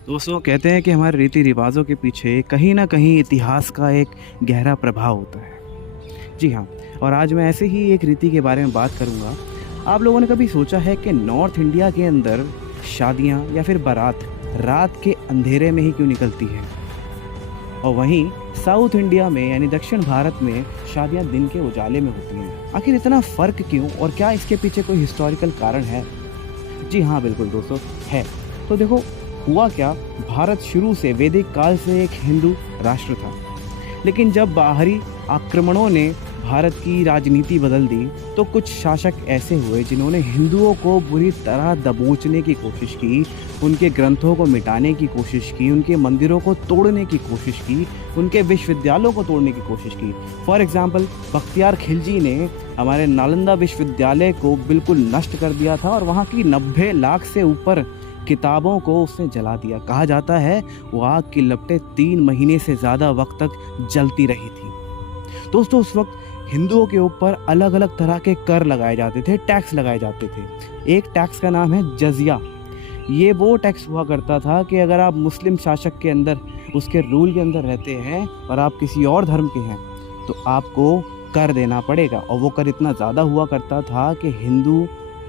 दोस्तों कहते हैं कि हमारे रीति रिवाजों के पीछे कहीं ना कहीं इतिहास का एक गहरा प्रभाव होता है। जी हाँ। और आज मैं ऐसे ही एक रीति के बारे में बात करूँगा। आप लोगों ने कभी सोचा है कि नॉर्थ इंडिया के अंदर शादियाँ या फिर बारात रात के अंधेरे में ही क्यों निकलती है, और वहीं साउथ इंडिया में यानी दक्षिण भारत में शादियाँ दिन के उजाले में होती हैं? आखिर इतना फ़र्क क्यों, और क्या इसके पीछे कोई हिस्टोरिकल कारण है? जी हाँ, बिल्कुल दोस्तों, है। तो देखो, हुआ क्या, भारत शुरू से वैदिक काल से एक हिंदू राष्ट्र था, लेकिन जब बाहरी आक्रमणों ने भारत की राजनीति बदल दी तो कुछ शासक ऐसे हुए जिन्होंने हिंदुओं को बुरी तरह दबोचने की कोशिश की, उनके ग्रंथों को मिटाने की कोशिश की, उनके मंदिरों को तोड़ने की कोशिश की, उनके विश्वविद्यालयों को तोड़ने की कोशिश की। फॉर एग्जाम्पल, बख्तियार खिलजी ने हमारे नालंदा विश्वविद्यालय को बिल्कुल नष्ट कर दिया था और वहाँ की 90 लाख से ऊपर किताबों को उसने जला दिया। कहा जाता है वो आग की लपटें 3 महीने से ज़्यादा वक्त तक जलती रही थी। दोस्तों, उस वक्त हिंदुओं के ऊपर अलग अलग तरह के कर लगाए जाते थे, टैक्स लगाए जाते थे। एक टैक्स का नाम है जजिया। ये वो टैक्स हुआ करता था कि अगर आप मुस्लिम शासक के अंदर, उसके रूल के अंदर रहते हैं और आप किसी और धर्म के हैं तो आपको कर देना पड़ेगा। और वो कर इतना ज़्यादा हुआ करता था कि हिंदू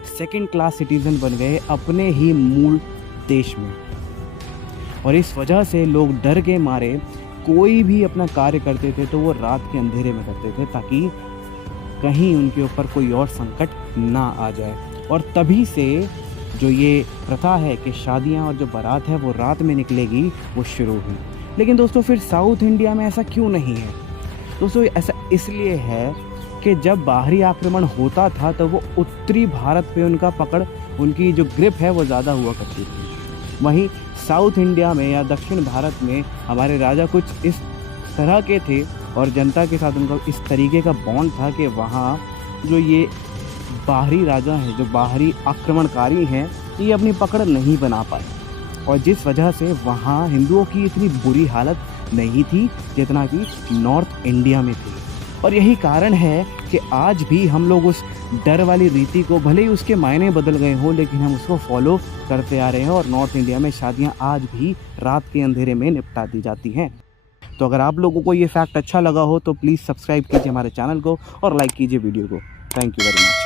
सेकंड क्लास सिटीज़न बन गए अपने ही मूल देश में। और इस वजह से लोग डर के मारे कोई भी अपना कार्य करते थे तो वो रात के अंधेरे में करते थे, ताकि कहीं उनके ऊपर कोई और संकट ना आ जाए। और तभी से जो ये प्रथा है कि शादियां और जो बारात है वो रात में निकलेगी, वो शुरू हुई। लेकिन दोस्तों, फिर साउथ इंडिया में ऐसा क्यों नहीं है? दोस्तों, ऐसा इसलिए है कि जब बाहरी आक्रमण होता था तो वो उत्तरी भारत पे उनका पकड़, उनकी जो ग्रिप है वो ज़्यादा हुआ करती थी। वहीं साउथ इंडिया में या दक्षिण भारत में हमारे राजा कुछ इस तरह के थे और जनता के साथ उनका इस तरीके का बॉन्ड था कि वहाँ जो ये बाहरी राजा हैं, जो बाहरी आक्रमणकारी हैं, ये अपनी पकड़ नहीं बना पाए। और जिस वजह से वहाँ हिंदुओं की इतनी बुरी हालत नहीं थी जितना कि नॉर्थ इंडिया में थी। और यही कारण है कि आज भी हम लोग उस डर वाली रीति को, भले ही उसके मायने बदल गए हों, लेकिन हम उसको फॉलो करते आ रहे हैं। और नॉर्थ इंडिया में शादियां आज भी रात के अंधेरे में निपटा दी जाती हैं। तो अगर आप लोगों को ये फैक्ट अच्छा लगा हो तो प्लीज़ सब्सक्राइब कीजिए हमारे चैनल को और लाइक कीजिए वीडियो को। Thank you very much.